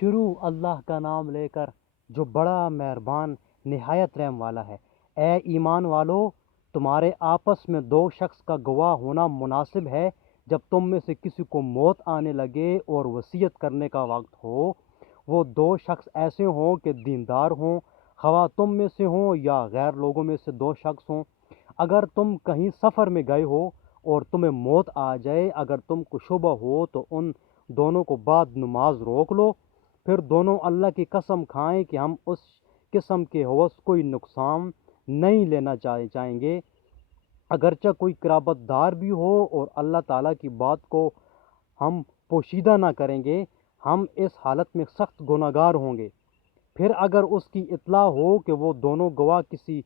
شروع اللہ کا نام لے کر جو بڑا مہربان نہایت رحم والا ہے۔ اے ایمان والو، تمہارے آپس میں دو شخص کا گواہ ہونا مناسب ہے جب تم میں سے کسی کو موت آنے لگے اور وصیت کرنے کا وقت ہو۔ وہ دو شخص ایسے ہوں کہ دیندار ہوں، خواہ تم میں سے ہوں یا غیر لوگوں میں سے دو شخص ہوں۔ اگر تم کہیں سفر میں گئے ہو اور تمہیں موت آ جائے، اگر تم کو شبہ ہو تو ان دونوں کو بعد نماز روک لو، پھر دونوں اللہ کی قسم کھائیں کہ ہم اس قسم کے حوث کوئی نقصان نہیں لینا چاہیں گے، اگرچہ کوئی قرابت دار بھی ہو، اور اللہ تعالیٰ کی بات کو ہم پوشیدہ نہ کریں گے، ہم اس حالت میں سخت گناہگار ہوں گے۔ پھر اگر اس کی اطلاع ہو کہ وہ دونوں گواہ کسی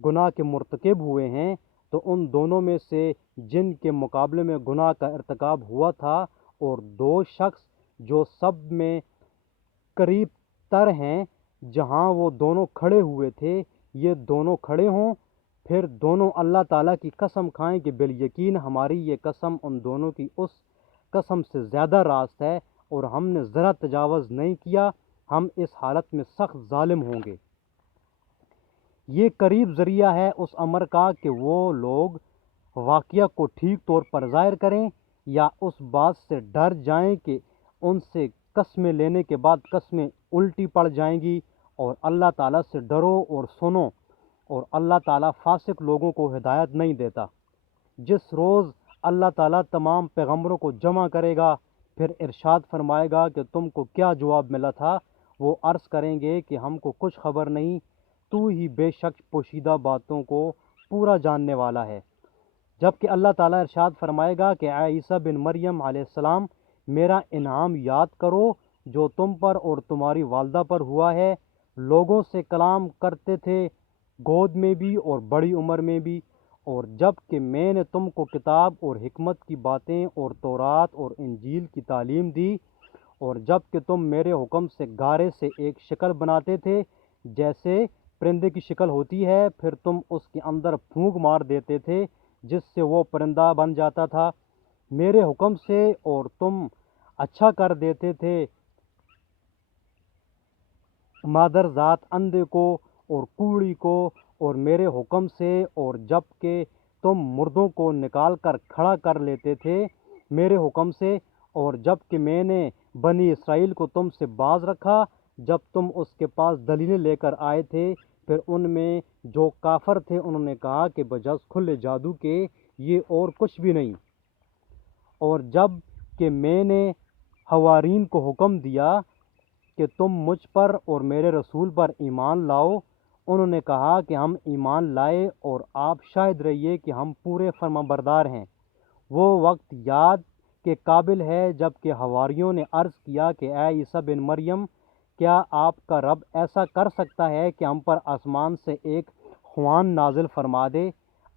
گناہ کے مرتکب ہوئے ہیں، تو ان دونوں میں سے جن کے مقابلے میں گناہ کا ارتکاب ہوا تھا اور دو شخص جو سب میں قریب تر ہیں جہاں وہ دونوں کھڑے ہوئے تھے، یہ دونوں کھڑے ہوں، پھر دونوں اللہ تعالیٰ کی قسم کھائیں کہ بالیقین ہماری یہ قسم ان دونوں کی اس قسم سے زیادہ راست ہے، اور ہم نے ذرا تجاوز نہیں کیا، ہم اس حالت میں سخت ظالم ہوں گے۔ یہ قریب ذریعہ ہے اس امر کا کہ وہ لوگ واقعہ کو ٹھیک طور پر ظاہر کریں یا اس بات سے ڈر جائیں کہ ان سے قسمیں لینے کے بعد قسمیں الٹی پڑ جائیں گی، اور اللہ تعالیٰ سے ڈرو اور سنو، اور اللہ تعالیٰ فاسق لوگوں کو ہدایت نہیں دیتا۔ جس روز اللہ تعالیٰ تمام پیغمبروں کو جمع کرے گا، پھر ارشاد فرمائے گا کہ تم کو کیا جواب ملا تھا؟ وہ عرض کریں گے کہ ہم کو کچھ خبر نہیں، تو ہی بے شک پوشیدہ باتوں کو پورا جاننے والا ہے۔ جبکہ اللہ تعالیٰ ارشاد فرمائے گا کہ اے عیسیٰ بن مریم علیہ السلام، میرا انعام یاد کرو جو تم پر اور تمہاری والدہ پر ہوا ہے۔ لوگوں سے کلام کرتے تھے، گود میں بھی اور بڑی عمر میں بھی، اور جب کہ میں نے تم کو کتاب اور حکمت کی باتیں اور تورات اور انجیل کی تعلیم دی، اور جب کہ تم میرے حکم سے گارے سے ایک شکل بناتے تھے جیسے پرندے کی شکل ہوتی ہے، پھر تم اس کے اندر پھونک مار دیتے تھے جس سے وہ پرندہ بن جاتا تھا میرے حکم سے، اور تم اچھا کر دیتے تھے مادر ذات اندھے کو اور کوڑی کو اور میرے حکم سے، اور جب کہ تم مردوں کو نکال کر کھڑا کر لیتے تھے میرے حکم سے، اور جب کہ میں نے بنی اسرائیل کو تم سے باز رکھا جب تم اس کے پاس دلیلیں لے کر آئے تھے، پھر ان میں جو کافر تھے انہوں نے کہا کہ بجز کھلے جادو کے یہ اور کچھ بھی نہیں، اور جب کہ میں نے حوارین کو حکم دیا کہ تم مجھ پر اور میرے رسول پر ایمان لاؤ، انہوں نے کہا کہ ہم ایمان لائے، اور آپ شاہد رہیے کہ ہم پورے فرمانبردار ہیں۔ وہ وقت یاد کے قابل ہے جب کہ حواریوں نے عرض کیا کہ اے عیسیٰ بن مریم، کیا آپ کا رب ایسا کر سکتا ہے کہ ہم پر آسمان سے ایک خوان نازل فرما دے؟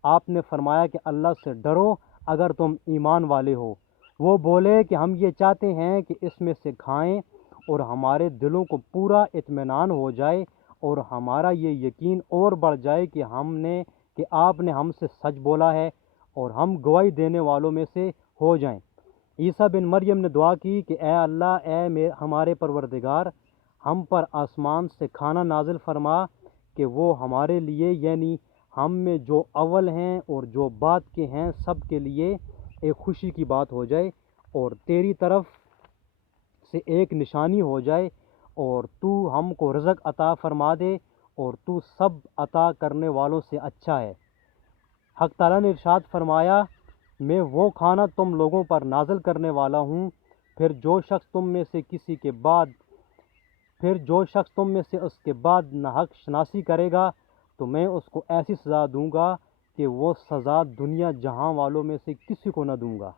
آپ نے فرمایا کہ اللہ سے ڈرو اگر تم ایمان والے ہو۔ وہ بولے کہ ہم یہ چاہتے ہیں کہ اس میں سے کھائیں اور ہمارے دلوں کو پورا اطمینان ہو جائے، اور ہمارا یہ یقین اور بڑھ جائے کہ آپ نے ہم سے سچ بولا ہے، اور ہم گواہی دینے والوں میں سے ہو جائیں۔ عیسیٰ بن مریم نے دعا کی کہ اے اللہ، ہمارے پروردگار، ہم پر آسمان سے کھانا نازل فرما کہ وہ ہمارے لیے، یعنی ہم میں جو اول ہیں اور جو بعد کے ہیں، سب کے لیے ایک خوشی کی بات ہو جائے، اور تیری طرف سے ایک نشانی ہو جائے، اور تو ہم کو رزق عطا فرما دے، اور تو سب عطا کرنے والوں سے اچھا ہے۔ حق تعالیٰ نے ارشاد فرمایا، میں وہ کھانا تم لوگوں پر نازل کرنے والا ہوں، پھر جو شخص تم میں سے اس کے بعد ناحق شناسی کرے گا تو میں اس کو ایسی سزا دوں گا کہ وہ سزا دنیا جہاں والوں میں سے کسی کو نہ دوں گا۔